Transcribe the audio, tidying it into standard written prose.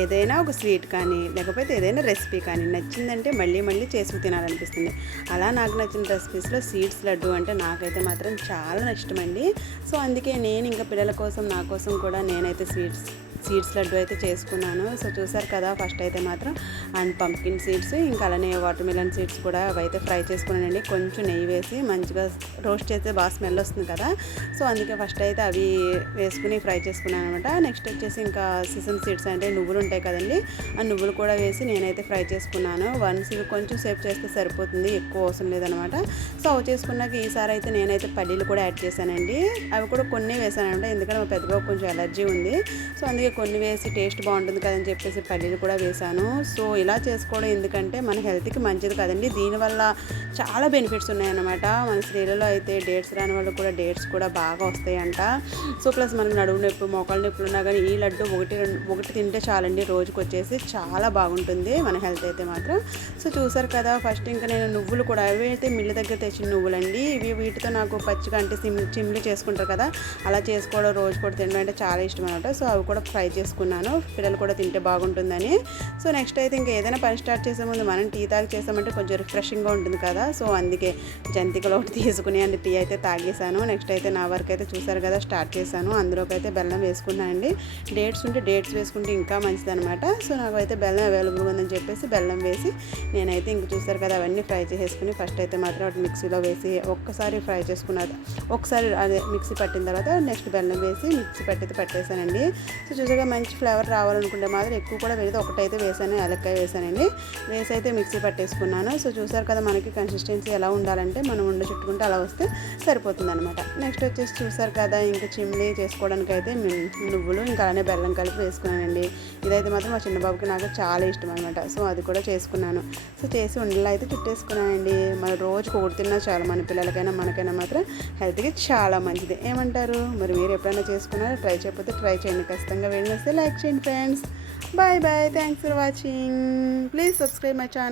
ఏదైనా ఒక స్వీట్ కానీ లేకపోతే ఏదైనా రెసిపీ కానీ నచ్చిందంటే మళ్ళీ మళ్ళీ చేసుకు తినాలనిపిస్తుంది. అలా నాకు నచ్చిన రెసిపీస్లో సీడ్స్ లడ్డు అంటే నాకైతే మాత్రం చాలా ఇష్టమండి. సో అందుకే నేను ఇంకా పిల్లల కోసం నా కోసం కూడా నేనైతే సీడ్స్ లడ్డు అయితే చేసుకున్నాను. సో చూసారు కదా, ఫస్ట్ అయితే మాత్రం అండ్ పంప్కిన్ సీడ్స్ ఇంకా అలానే వాటర్ మిలన్ సీడ్స్ కూడా అవైతే ఫ్రై చేసుకున్నానండి. కొంచెం నెయ్యి వేసి మంచిగా రోస్ట్ చేస్తే బాగా స్మెల్ వస్తుంది కదా, సో అందుకే ఫస్ట్ అయితే అవి వేసుకుని ఫ్రై చేసుకున్నాను అనమాట. నెక్స్ట్ వచ్చేసి ఇంకా సిసమ్ సీడ్స్ అంటే నువ్వులు ఉంటాయి కదండి, ఆ నువ్వులు కూడా వేసి నేనైతే ఫ్రై చేసుకున్నాను. వన్స్ ఇవి కొంచెం సేపు చేస్తే సరిపోతుంది, ఎక్కువ అవసరం లేదనమాట. సో అవి చేసుకున్నాక ఈసారి అయితే నేనైతే పల్లీలు కూడా యాడ్ చేశానండి. అవి కూడా కొన్ని వేసాను అనమాట, ఎందుకంటే మా పెద్దగా కొంచెం ఎలర్జీ ఉంది. సో అందుకే కొన్ని వేసి టేస్ట్ బాగుంటుంది కదని చెప్పేసి పల్లీలు కూడా వేసాను. సో ఇలా చేసుకోవడం ఎందుకంటే మన హెల్త్కి మంచిది కదండి, దీనివల్ల చాలా బెనిఫిట్స్ ఉన్నాయన్నమాట. మన స్త్రీలలో అయితే డేట్స్ రాని వాళ్ళు కూడా డేట్స్ కూడా బాగా వస్తాయంట. సో ప్లస్ మనకు నడుము నొప్పి మోకాళ్ళ నొప్పులు ఉన్నా కానీ ఈ లడ్డు ఒకటి తింటే చాలండి, రోజుకి వచ్చేసి చాలా బాగుంటుంది మన హెల్త్ అయితే మాత్రం. సో చూసారు కదా, ఫస్ట్ ఇంకా నేను నువ్వులు కూడా అవి అయితే మిల్లు దగ్గర తెచ్చిన నువ్వులండి. వీటితో నాకు పచ్చిగా అంటే చిమ్లు చేసుకుంటారు కదా, అలా చేసుకోవడం రోజు కూడా తినడం అంటే చాలా ఇష్టం అనమాట. సో అవి కూడా ఫ్రై చేసుకున్నాను, పిల్లలు కూడా తింటే బాగుంటుందని. సో నెక్స్ట్ అయితే ఇంకా ఏదైనా పని స్టార్ట్ చేసే ముందు మనం టీ తాగి చేసామంటే కొంచెం రిఫ్రెషింగ్గా ఉంటుంది కదా, సో అందుకే జంతికలు ఒకటి తీసుకుని అండ్ టీ అయితే తాగేసాను. నెక్స్ట్ అయితే నా వరకు అయితే చూసారు కదా స్టార్ట్ చేశాను. అందులోకి అయితే బెల్లం వేసుకున్నానండి. డేట్స్ ఉంటే డేట్స్ వేసుకుంటే ఇంకా మంచిదనమాట. సో నాకు అయితే బెల్లం అవైలబుల్గా ఉందని చెప్పేసి బెల్లం వేసి నేనైతే ఇంక చూసారు కదా అవన్నీ ఫ్రై చేసేసుకుని ఫస్ట్ అయితే మాత్రం వాటి మిక్సీలో వేసి ఒక్కసారి ఫ్రై చేసుకున్నది, ఒకసారి అదే మిక్సీ పట్టిన తర్వాత నెక్స్ట్ బెల్లం వేసి మిక్సీ పట్టయితే పట్టేసానండి. సో చూసాగా మంచి ఫ్లేవర్ రావాలనుకుంటే మాత్రం ఎక్కువ కూడా వేయదు, ఒకటైతే వేసాను, యాలక్కాయ వేసానండి. వేసి అయితే మిక్సీ పట్టేసుకున్నాను. సో చూసారు కదా మనకి కన్సిస్టెన్సీ ఎలా ఉండాలంటే మనం ఉండ చుట్టుకుంటే అలా వస్తే సరిపోతుంది అనమాట. నెక్స్ట్ వచ్చేసి చూసారు కదా ఇంకా చిమ్లీ చేసుకోవడానికి అయితే నువ్వులు ఇంకా అలానే బెల్లం కలిపి వేసుకున్నానండి. ఇదైతే మాత్రం మా చిన్నబాబుకి నాకు చాలా ఇష్టం అనమాట. సో అది కూడా చేసుకున్నాను. సో చేసి ఉండలు అయితే చుట్టేసుకున్నానండి. మన రోజుకు ఒకటి తిన్నా చాలు, మన పిల్లలకైనా మనకైనా మాత్రం హెల్త్కి చాలా మంచిది. ఏమంటారు మరి, మీరు ఎప్పుడైనా చేసుకున్నారో ట్రై చేయకపోతే ట్రై చేయండి, ఖచ్చితంగా వెళ్ళి లైక్ చేయండి friends. Bye bye, thanks for watching, please subscribe my channel.